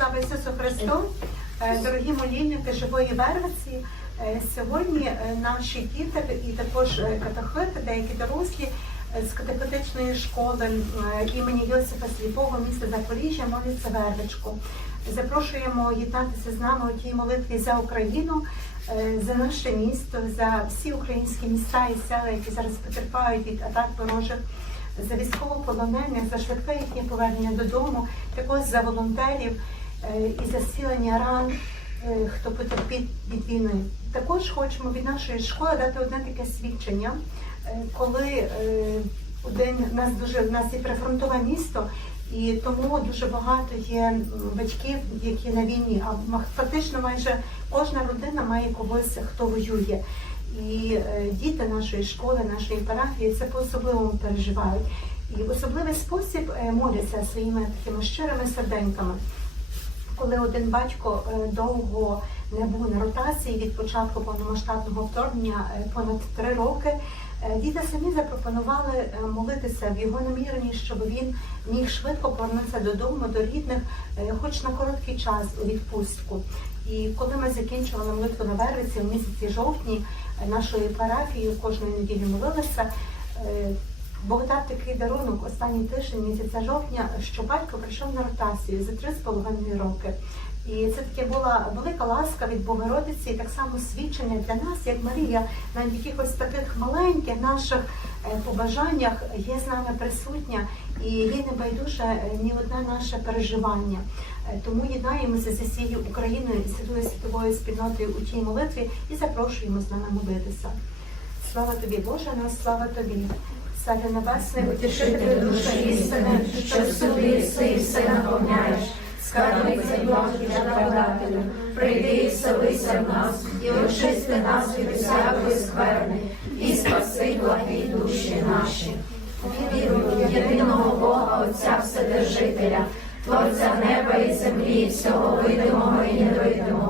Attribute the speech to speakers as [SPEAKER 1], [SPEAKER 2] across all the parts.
[SPEAKER 1] Слава Ісусу Христу! Е, Дорогі молільники живої вервиці. е, Сьогодні е, наші діти і також е, деякі дорослі з катехетичної школи імені Йосифа Сліпого міста Запоріжжя моляться вервичку. Запрошуємо єднатися з нами у тій молитві за Україну, за наше місто, за всі українські міста і села, які зараз потерпають від атак ворожих за військовополонених, за швидке їхнє повернення додому, також за волонтерів і за зцілення ран, е, хто потерпить від війни. Також хочемо від нашої школи дати одне таке свідчення, е, коли е, у день нас дуже у нас є прифронтове місто. І тому дуже багато є батьків, які на війні. А фактично майже кожна родина має когось, хто воює. І е, діти нашої школи, нашої парафії це по-особливому переживають. І в особливий спосіб е, моляться своїми такими щирими серденьками. Коли один батько е, довго не був на ротації від початку повномасштабного вторгнення е, понад три роки, е, діти самі запропонували молитися в його наміренні, щоб він міг швидко повернутися додому до рідних, хоч на короткий час у відпустку. І коли ми закінчували молитву на Вервиці в місяці жовтні нашої парафії кожної неділі молилися. Бог дав такий дарунок останній тиждень місяця жовтня, що батько прийшов на ротацію за три з половиною роки. І це таке була велика ласка від Богородиці, і так само свідчення для нас, як Марія, на якихось таких маленьких наших е, побажаннях є з нами присутня, і їй не байдуже е, ні одне наше переживання. Е, Тому єднаємося зі всією Україною святою світовою спільнотою у тій молитві і запрошуємо з нами молитися. Слава тобі, Боже, нас слава тобі. Царю Небесний, утішителю душі істини, що всюди єси і все наповняєш.
[SPEAKER 2] Скарбниця благодаття подателю, прийди і вселися в нас, і очисти нас від усякої скверни, і спаси благі душі наші. Вірую в єдиного Бога, Отця Вседержителя, Творця неба і землі, всього видимого і невидимого,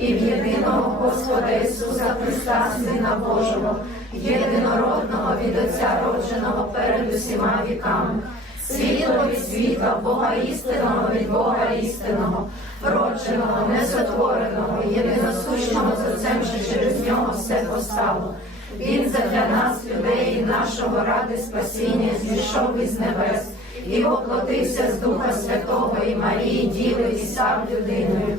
[SPEAKER 2] і в єдиного Господа Ісуса Христа, Сина Божого, єдинородного від Отця родженого перед усіма віками. Світло від світла, Бога істинного від Бога істинного, родженого, несотвореного, єдиносущного з Отцем, що через нього все постало. Він задля нас, людей і нашого ради спасіння, зійшов із небес і воплотився з Духа Святого і Марії, Діви, і став людиною,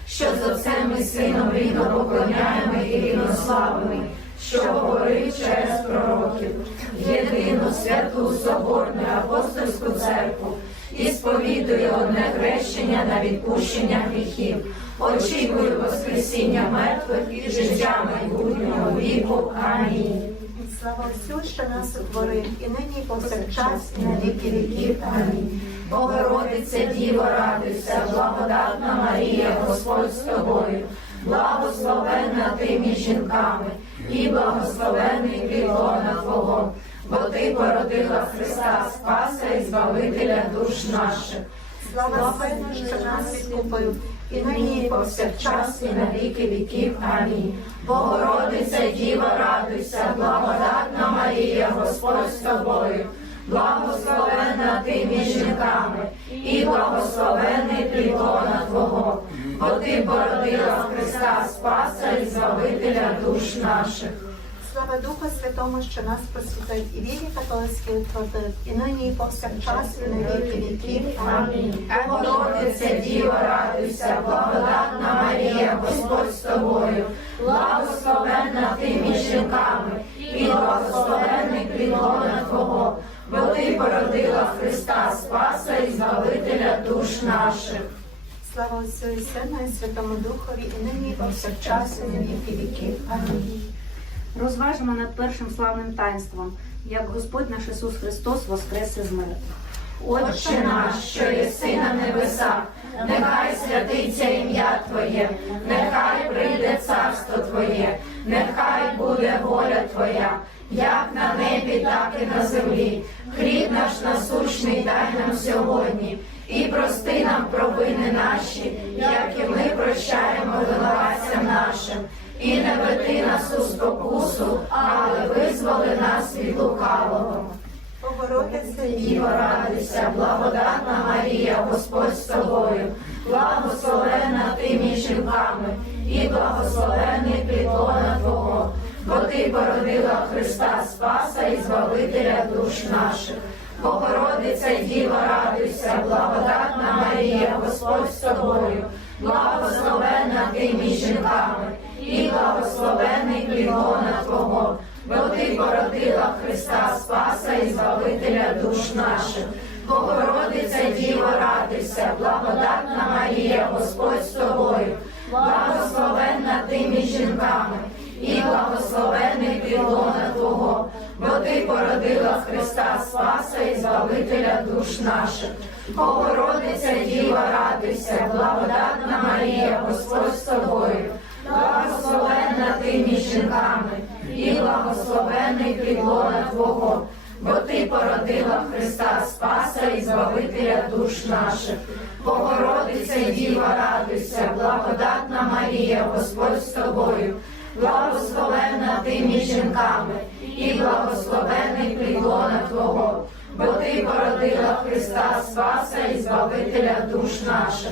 [SPEAKER 2] що з Отцем і Сином рівно поклоняємо і рівно славимо, що говорив через пророків, єдину святу соборну апостольську церкву, і сповідує одне хрещення на відпущення гріхів, очікую Воскресіння мертвих і життя майбутнього віку. Амінь.
[SPEAKER 1] Слава Отцю, що нас утворив, і нині і повсякчас, і на віки віків. Амінь.
[SPEAKER 2] Богородиця Діво, радуйся, благодатна Марія, Господь з тобою, благословенна ти між жінками, і благословений плідлона Твого, бо ти породила Христа Спаса і Збавителя душ наших.
[SPEAKER 1] Слава Сину, що нас відкупив, і нині і повсякчас,
[SPEAKER 2] і на віки віків. Амінь. Богородиця Діво, радуйся, благодатна Марія, Господь з тобою, благословенна ти між жінками, і благословений плідлона Твого, бо ти породила Христа Спаса і Збавителя душ наших.
[SPEAKER 1] Слава Духу Святому, що нас просвітить, і вірі католицькій утвердив, і нині і повсякчас, і на віки віків.
[SPEAKER 2] Амінь. Богородиця Діво, радуйся, благодатна Марія, Господь з тобою, благословенна ти між жінками, і благословений плідлона Твого, бо ти породила Христа Спаса і Збавителя душ наших.
[SPEAKER 1] Слава Отцю і Сину, і Святому Духові, і нині і повсякчас, і на віки віків. Амінь.
[SPEAKER 3] Розважимо над першим славним таїнством, як Господь наш Ісус Христос воскрес із мертвих.
[SPEAKER 2] Отче наш, що єси на небесах, нехай святиться ім'я Твоє, нехай прийде царство Твоє, нехай буде воля Твоя, як на небі, так і на землі. Хліб наш насущний дай нам сьогодні, і прости нам провини наші, як і ми прощаємо винуватцям нашим. І не веди нас у спокусу, але визволи нас від лукавого.
[SPEAKER 1] Богородиця
[SPEAKER 2] Діво радуйся, благодатна Марія, Господь з тобою, благословенна ти між жінками, і благословенний плітлона Твого, бо ти породила Христа Спаса і Збавителя душ наших. Богородиця Діво радуйся, благодатна Марія, Господь з тобою, благословенна ти між жінками, і благословенний плітлона Твого, бо ти породила Христа Спаса і Збавителя душ наших. Богородиця Діво радуйся, благодатна Марія, Господь з тобою, благословенна ти між жінками, і благословений підлона Твого, бо ти породила Христа Спаса і Збавителя душ наших. Богородиця Діво радуйся, благодатна Марія, Господь з тобою, благословенна ти між жінками, і благословений підлона Твого, бо ти породила Христа Спаса і Збавителя душ наших. Богородиця Діва радуйся, благодатна Марія, Господь з тобою, благословенна ти між жінками, і благословений підлона Твого, бо ти породила Христа Спаса і Збавителя душ наших.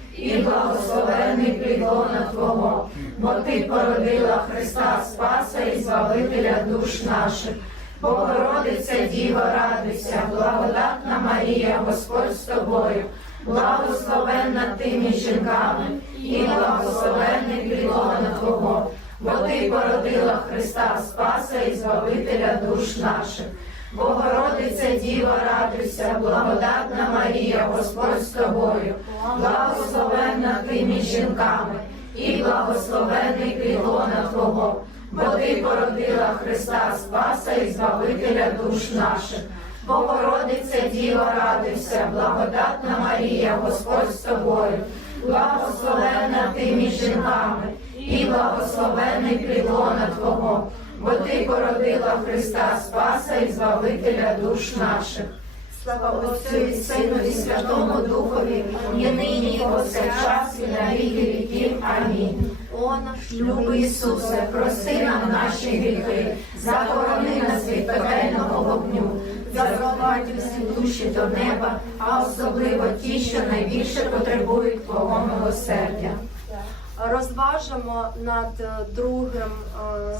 [SPEAKER 2] і благословений плітлона Твого, бо ти породила Христа Спаса і Збавителя душ наших. Богородиця Діво радуйся, благодатна Марія, Господь з тобою, благословенна ти між жінками, і благословений плітлона Твого, бо ти породила Христа Спаса і Збавителя душ наших. Богородиця Діва, радуйся, благодатна Марія, Господь з тобою, благословенна ти між жінками, і благословений плілона Твого, бо ти породила Христа Спаса і Збавителя душ наших. Богородиця Діва, радуйся, благодатна Марія, Господь з тобою, благословенна ти між жінками, і благословений плілона Твого, бо ти породила Христа Спаса і Збавителя душ наших.
[SPEAKER 1] Слава
[SPEAKER 2] Отцю і Сину і Святому Духові, і нині, і повсякчас, і на віки віків. Амінь. О наш любий Ісусе, прости нам наші гріхи, захорони нас від пекельного вогню, заховай всі душі до неба, а особливо ті, що найбільше потребують Твого милосердя.
[SPEAKER 4] розважимо над е, другим е,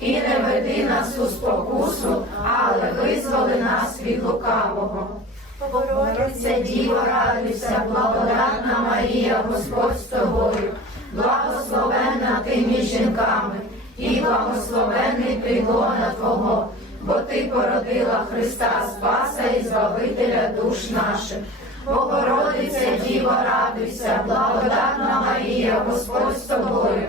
[SPEAKER 2] І не веди нас у спокусу, але визволи нас від лукавого. Богородиця Діво, радуйся, благодатна Марія, Господь з тобою, благословенна ти між жінками, і благословенний плідлона Твого, бо ти породила Христа Спаса і Збавителя душ наших. Богородиця Діво, радуйся, благодатна Марія, Господь з тобою,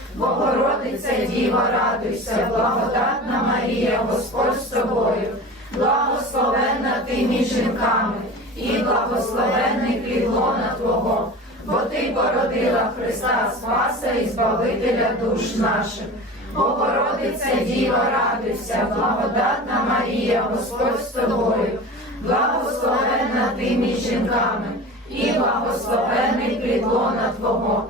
[SPEAKER 2] Богородиця Діва, радуйся, благодатна Марія, Господь з тобою, благословенна ти між жінками і благословенний пілона Твого, бо ти породила Христа Спаса і Збавителя душ наших. Богородиця Діва, радуйся, благодатна Марія, Господь з тобою, благословенна ти між жінками і благословенний плітлона Твого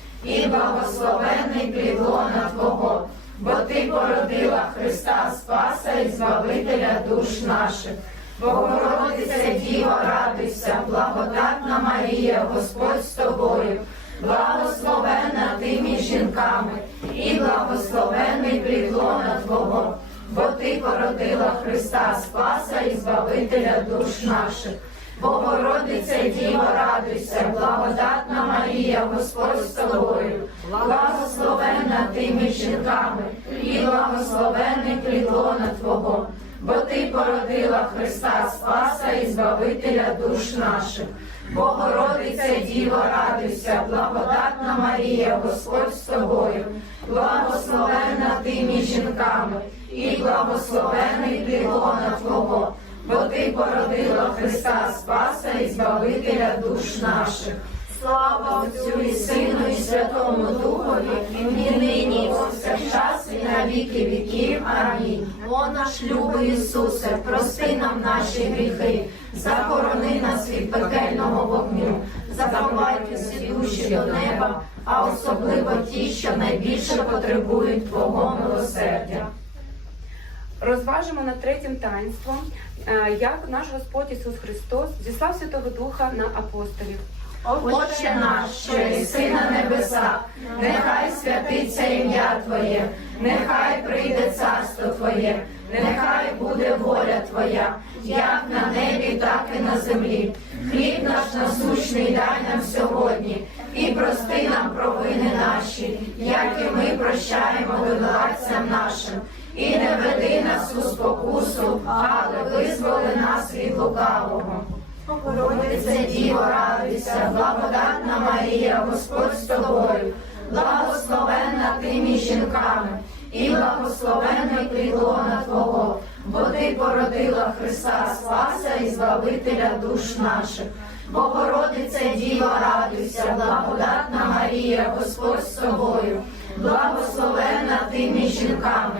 [SPEAKER 2] і благословений плідлона Твого, бо ти породила Христа Спаса і Збавителя душ наших. Богородиця Діва, радуйся, благодатна Марія, Господь з тобою, благословенна ти між жінками, і благословений плід Твого, бо ти породила Христа Спаса і Збавителя душ наших. Богородиця Діва, радуйся, благодатна Марія, Господь з тобою, благословенна ти між жінками, і благословений плід лона Твого, бо ти породила Христа Спаса і Збавителя душ наших. Богородиця Діва, радуйся, благодатна Марія, Господь з тобою, благословенна ти між жінками, і благословений плід лона Твого, бо ти породила Христа Спаса і Збавителя душ наших. Слава Отцю і Сину, і Святому Духові, і нині, і повсякчас, і на віки віків. Амінь. О наш любий Ісусе, прости нам наші гріхи, захорони нас від пекельного вогню, запровадь усі душі до неба, а особливо ті, що найбільше потребують Твого милосердя.
[SPEAKER 3] Розважимо над третім таїнством, е, як наш Господь Ісус Христос зіслав Святого Духа на апостолів.
[SPEAKER 2] Отче наш, що єси на небесах, нехай святиться ім'я Твоє, нехай прийде царство Твоє, нехай буде воля Твоя, як на небі, так і на землі. Хліб наш насущний дай нам сьогодні, і прости нам провини наші, як і ми прощаємо винуватцям нашим. І не веди нас у спокусу, але визволи нас від лукавого. Богородиця Діво, радуйся, благодатна Марія, Господь з тобою, благословенна ти між жінками, і благословенний плід лона Твого, бо ти породила Христа Спаса і Збавителя душ наших. Богородиця Діва, радуйся, благодатна Марія, Господь з тобою, благословенна ти між жінками,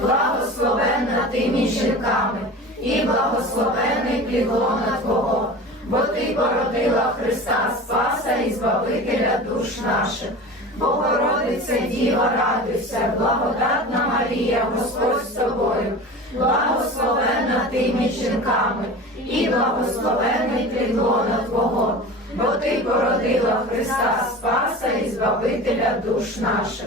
[SPEAKER 2] благословенна ти між жінками, і благословений плід лона Твого, бо ти породила Христа Спаса і Збавителя душ наших. Богородиця Діва, радуйся, благодатна Марія, Господь з тобою, благословенна ти між жінками, і благословений плідлона Твого, бо ти породила Христа Спаса і Збавителя душ наших.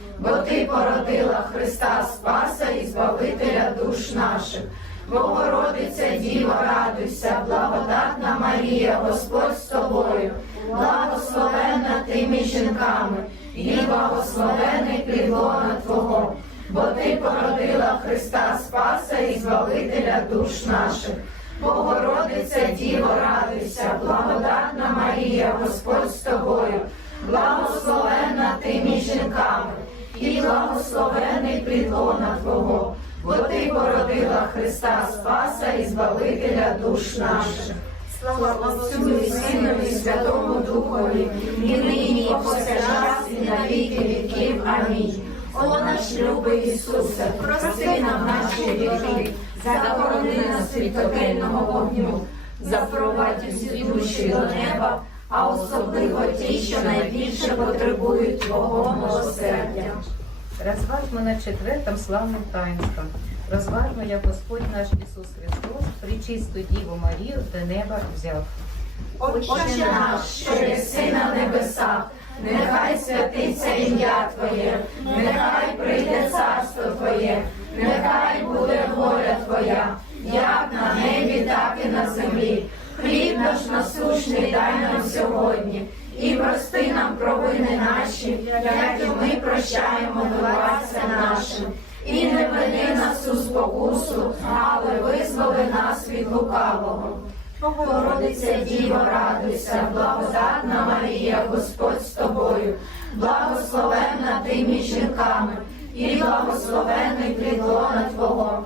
[SPEAKER 2] бо ти породила Христа Спаса і Збавителя душ наших. Богородиця Діво, радуйся, благодатна Марія, Господь з тобою, благословенна ти між жінками, і благословений плід лона Твого, бо ти породила Христа Спаса і Збавителя душ наших. Богородиця Діво, радуйся, благодатна Марія, Господь з тобою, благословенна ти між жінками, і благословений плід лона Твого, бо Ти породила Христа Спаса і Збавителя душ наших. Слава Отцю і Сину і Святому Духові, і нині, і повсякчас, і на віки віків. Амінь. О наш любий Ісусе, прости нам наші гріхи, захорони нас від вогню, запровадь усі душі до неба, а особливо ті, що найбільше потребують Твого милосердя.
[SPEAKER 5] Розважмо на четвертом славном таїнством. Розважмо, як Господь наш Ісус Христос причисту Діву Марію до неба взяв.
[SPEAKER 2] Отче наш, що єси на небесах, нехай святиться ім'я Твоє, нехай прийде царство Твоє, нехай буде воля Твоя, як на небі, так і на землі. Хліб наш насущний дай нам сьогодні, і прости нам провини наші, як і ми прощаємо винуватцям нашим. І не веди нас у спокусу, але визволи нас від лукавого. Богородиця Діво, радуйся, благодатна Марія, Господь з тобою, благословенна ти між жінками, і благословений плід лона Твого,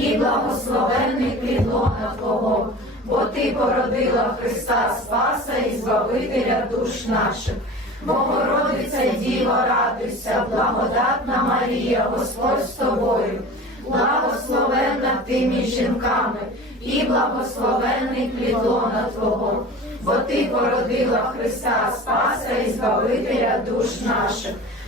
[SPEAKER 2] і благословений плід лона Твого, бо ти породила Христа Спаса і Збавителя душ наших. Богородиця Діва, радуйся, благодатна Марія, Господь з тобою, благословенна ти між жінками, і благословений плід лона Твого, бо ти породила Христа Спаса і Збавителя душ наших.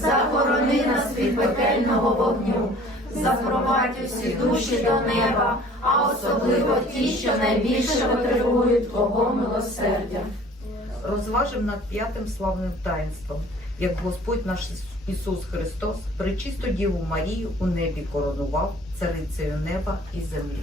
[SPEAKER 2] захорони нас від пекельного вогню, запровадь усі душі до неба, а особливо ті, що найбільше потребують Твого милосердя.
[SPEAKER 5] Розважимо над п'ятим славним таїнством, як Господь наш Ісус Христос причисту Діву Марію у небі коронував царицею неба і землі.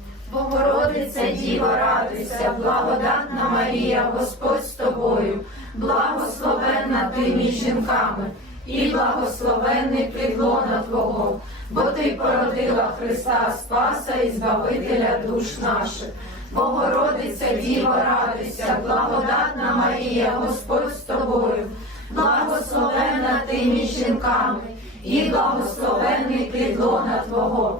[SPEAKER 2] Богородиця Діва, радуйся, благодатна Марія, Господь з тобою, благословенна ти між жінками, і благословенний підлона Твого, бо ти породила Христа Спаса і Збавителя душ наших. Богородиця Діва, радуйся, благодатна Марія, Господь з тобою, благословенна ти між жінками, і благословенний підлона Твого,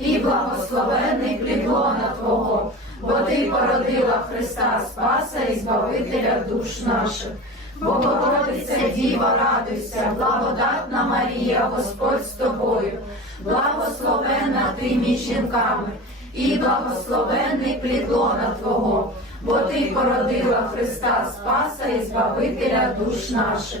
[SPEAKER 2] і благословенний підлона Твого, бо ти породила Христа Спаса і Збавителя душ наших. Богородиця Діва, радуйся, благодатна Марія, Господь з тобою, благословенна ти між жінками, і благословенний плідлона Твого, бо ти породила Христа Спаса і Збавителя душ наших.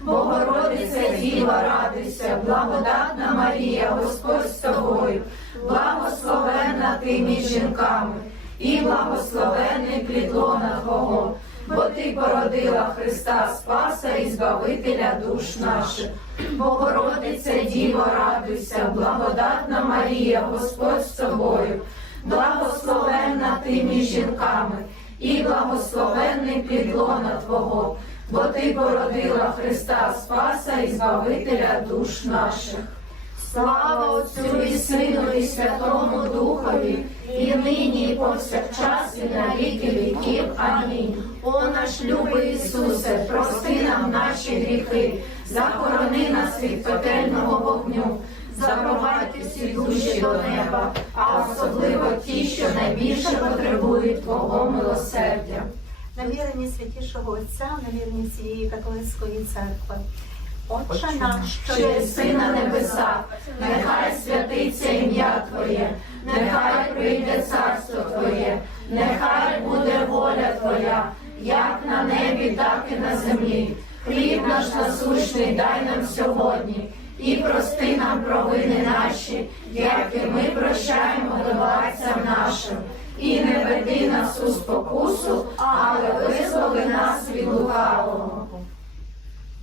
[SPEAKER 2] Богородиця Діва, радуйся, благодатна Марія, Господь з тобою, благословенна ти між жінками, і благословенний плідлона Твого, бо ти породила Христа Спаса і Збавителя душ наших. Богородиця Діва, радуйся, благодатна Марія, Господь з тобою, благословенна ти між жінками, і благословенний підлона Твого, бо ти породила Христа Спаса і Збавителя душ наших. Слава Отцю і Сину, і Святому Духові, і нині, і повсякчас, і на віки віків. Амінь. О наш любий Ісусе, прости нам наші гріхи, захорони нас від пекельного вогню, запровадьте всі душі до неба, а особливо ті, що найбільше потребують Твого милосердя.
[SPEAKER 1] Намірені святішого Отця, намірені цієї католицької церкви. Отче наш,
[SPEAKER 2] що єси на небесах, нехай святиться ім'я Твоє, нехай прийде царство Твоє, нехай буде воля Твоя, як на небі, так і на землі. Хліб наш насущний дай нам сьогодні, і прости нам провини наші, як і ми прощаємо винуватцям нашим. І не веди нас у спокусу, але визволи нас від лукавого.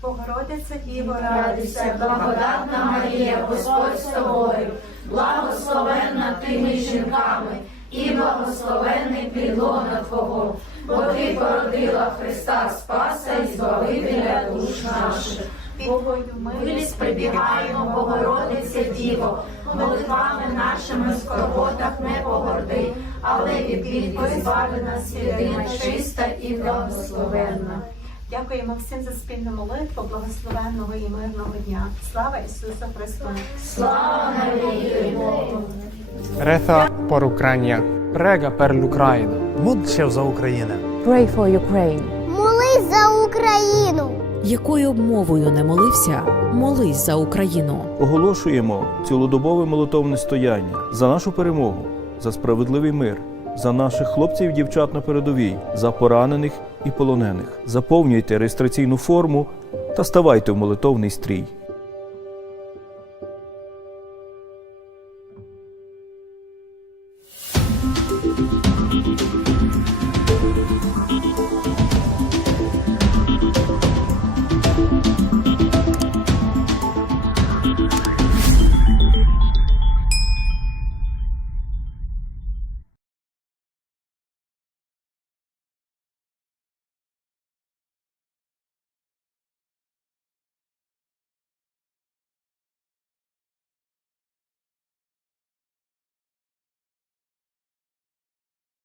[SPEAKER 1] Богородиця Діво,
[SPEAKER 2] Радуйся, благодатна Марія, Господь з тобою, благословенна ти між жінками, і благословенний підлона Твого, бо ти породила Христа Спаса і Збавителя душ наших.
[SPEAKER 1] Богою
[SPEAKER 2] Милість прибігаємо, Богородице Діво, молитвами нашими в скорботах не погорди, але від бід позбави нас єдина, чиста і благословенна.
[SPEAKER 1] Дякуємо всім за спільну молитву, благословенного і мирного дня. Слава Ісусу Христу!
[SPEAKER 2] Слава Богу!
[SPEAKER 6] Reza por Ucrania.
[SPEAKER 7] Prega per l'Ucraina.
[SPEAKER 8] Módl за Україну.
[SPEAKER 9] Pray for Ukraine.
[SPEAKER 10] Молись за Україну.
[SPEAKER 11] Якою б мовою не молився, молись за Україну.
[SPEAKER 12] Оголошуємо цілодобове молитовне стояння за нашу перемогу, за справедливий мир, за наших хлопців і дівчат на передовій, за поранених і полонених. Заповнюйте реєстраційну форму та ставайте в молитовний стрій.